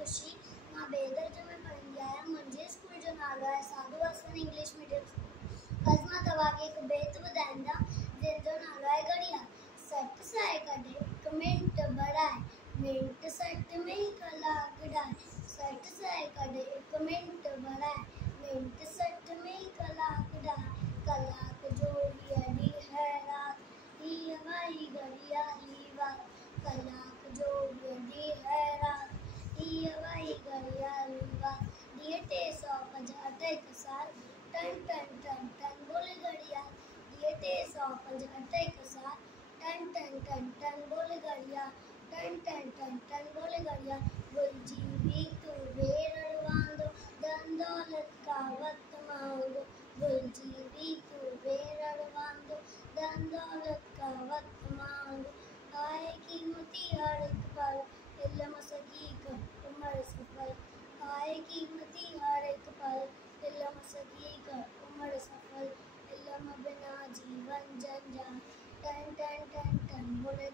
खुशी मां बेदर जो में पढ़ंदी आहियां। मुंहिंजे स्कूल जो नालो आहे साधू वासवानी इंग्लिश मीडियम स्कूल। अॼु मां तव्हांखे हिकु बेत ॿुधाईंदा जंहिंजो नालो आहे घड़ियाल। सट साए कढे हिकु मिंट बढ़ाए, मिंट सट में कलाक ढाए। सट साए कढे हिकु मिंट बढ़ाए, मिंट सट में कलाक ढाए। कलाक जो ॾींहुं है रात, हीअ वाई घड़ियाली वात। कलाक जो ॾींहुं है रात, हीअ वाई घड़ियाली वात। ॾींहुं 365 हिकु साल, टन टन टन टन बोले घड़ियाल। ॾींहुं 365 हिकु साल, टन टन टन टन बोले घड़ियाल। टन टन टन टन बोले घड़ियाल। भुलिजी भी तू वेरड़ वांदो, धन दौलत का वक्त मांगो। भुलिजी भी तू वेरड़ वांदो, धन दौलत का वक्त मांगो। आए कीमती हर एक पल, इल्म सकीक़त उम्र सफल। आए कीमती हर एक पल, इल्म सकीक़त उम्र सफल। इल्म बिना जीवन जंजाल, टन टन टन टन बोले